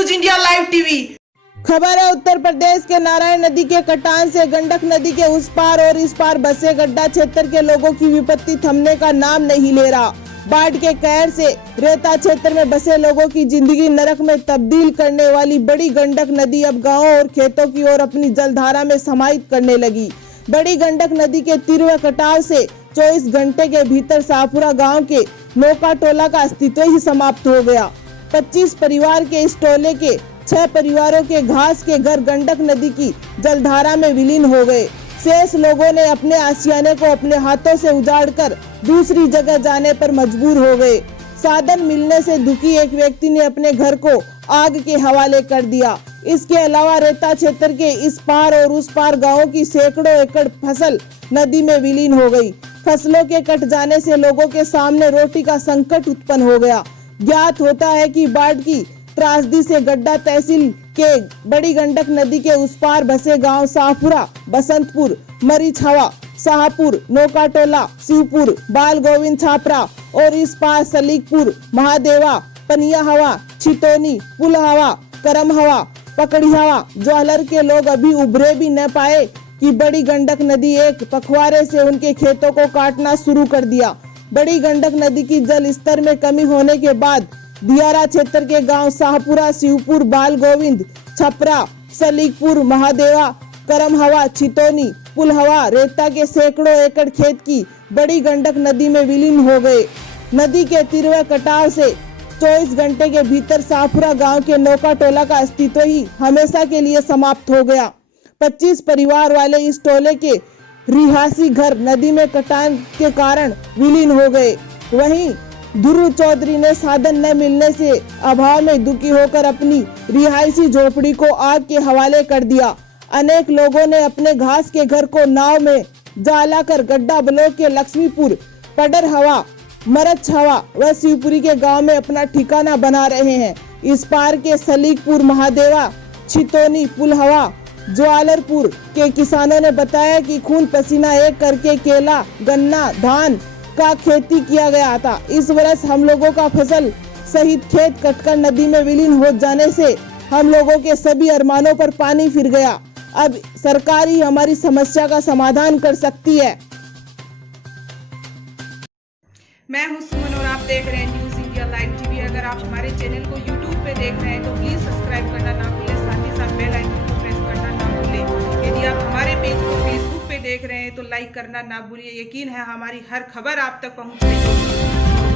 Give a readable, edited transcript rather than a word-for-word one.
News India live TV. खबर है उत्तर प्रदेश के नारायण नदी के कटान से गंडक नदी के उस पार और इस पार बसे गड्ढा क्षेत्र के लोगों की विपत्ति थमने का नाम नहीं ले रहा। बाढ़ के कहर से रेता क्षेत्र में बसे लोगों की जिंदगी नरक में तब्दील करने वाली बड़ी गंडक नदी अब गांवों और खेतों की ओर अपनी जलधारा में समाहित करने लगी। बड़ी गंडक नदी के तीव्र कटाव से 24 घंटे के भीतर शाहपुरा गांव के नौका टोला का अस्तित्व ही समाप्त हो गया। 25 परिवार के इस टोले के 6 परिवारों के घास के घर गंडक नदी की जलधारा में विलीन हो गए। शेष लोगों ने अपने आशियाने को अपने हाथों से उजाड़कर दूसरी जगह जाने पर मजबूर हो गए। साधन मिलने से दुखी एक व्यक्ति ने अपने घर को आग के हवाले कर दिया। इसके अलावा रेता क्षेत्र के इस पार और उस पार गांवों की सैकड़ों एकड़ फसल नदी में विलीन हो गई। फसलों के कट जाने से लोगों के सामने रोटी का संकट उत्पन्न हो गया। ज्ञात होता है कि बाढ़ की त्रासदी से गड्ढा तहसील के बड़ी गंडक नदी के उस पार बसे गांव शाहपुरा, बसंतपुर, मरीछवा, शाहपुर, नौका टोला, शिवपुर, बाल गोविंद छापरा और इस पार सलीकपुर, महादेवा, पनिया हवा, छितोनी, पुल हवा, करम हवा, पकड़ी हवा, ज्वालर के लोग अभी उभरे भी न पाए कि बड़ी गंडक नदी एक पखवाड़े से उनके खेतों को काटना शुरू कर दिया। बड़ी गंडक नदी की जल स्तर में कमी होने के बाद दियारा क्षेत्र के गांव शाहपुरा, शिवपुर, बाल गोविंद, छपरा, सलीकपुर, महादेवा, करम हवा, छितोनी, पुल हवा, रेता के सैकड़ों एकड़ खेत की बड़ी गंडक नदी में विलीन हो गए। नदी के तीव्र कटाव से 24 घंटे के भीतर शाहपुरा गांव के नौका टोला का अस्तित्व ही हमेशा के लिए समाप्त हो गया। 25 परिवार वाले इस टोले के रिहायशी घर नदी में कटान के कारण विलीन हो गए। वहीं ध्रुव चौधरी ने साधन न मिलने से अभाव में दुखी होकर अपनी रिहायशी झोपड़ी को आग के हवाले कर दिया। अनेक लोगों ने अपने घास के घर को नाव में जाला कर गड्ढा ब्लॉक के लक्ष्मीपुर, पडर हवा, मरच हवा व शिवपुरी के गांव में अपना ठिकाना बना रहे हैं। इस पार के सलीकपुर, महादेवा, छितोनी, पुल हवा, ज्वालरपुर के किसानों ने बताया कि खून पसीना एक करके केला, गन्ना, धान का खेती किया गया था। इस वर्ष हम लोगों का फसल सहित खेत कटकर नदी में विलीन हो जाने से हम लोगों के सभी अरमानों पर पानी फिर गया। अब सरकार ही हमारी समस्या का समाधान कर सकती है। मैं हूं सुमन और आप देख रहे हैं न्यूज इंडिया लाइव टीवी। अगर आप हमारे चैनल को यूट्यूब पे देख रहे हैं तो प्लीज सब्सक्राइब करना ना भूलें, साथ ही साथ बेल आइकन को प्रेस करना ना भूलें। यदि आप हमारे पेज को फेसबुक पे देख रहे हैं तो लाइक करना ना भूलिए। यकीन है हमारी हर खबर आप तक पहुंच रही है।